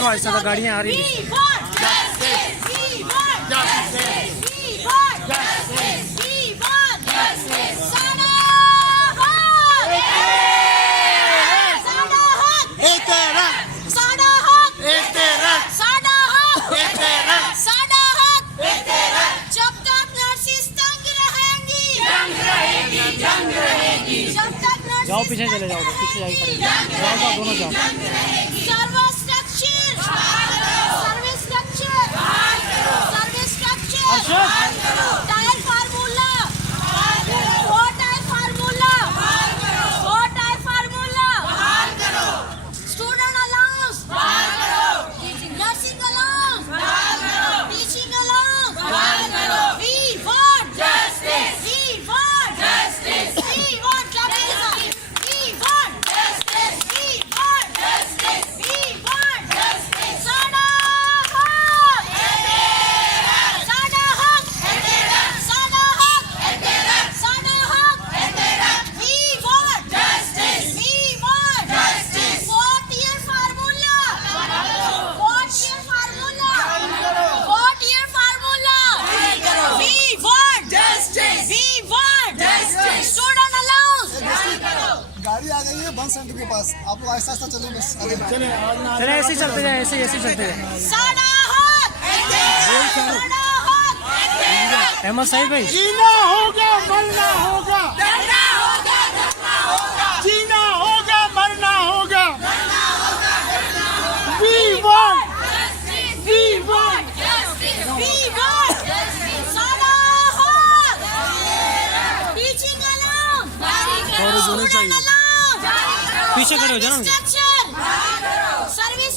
करो, ऐसा तो गाड़ियाँ आ रही है। जाओ पीछे चले जाओ, पीछे जाके खड़े जाओ, जाओ दोनों जाओ। गाड़ी आ गई है बस सेंटर के पास, आप लोग आहिस्ता आहिस्ता चलेंगे। चले ऐसे चलते जाए, ऐसे ऐसे चलते जाए। अहमद साहिब भाई, जीना होगा मरना होगा, जीना होगा मरना होगा। We want, we want, we want. और जोने चाहिए। पीछे खड़े हो जाओ। सर्विस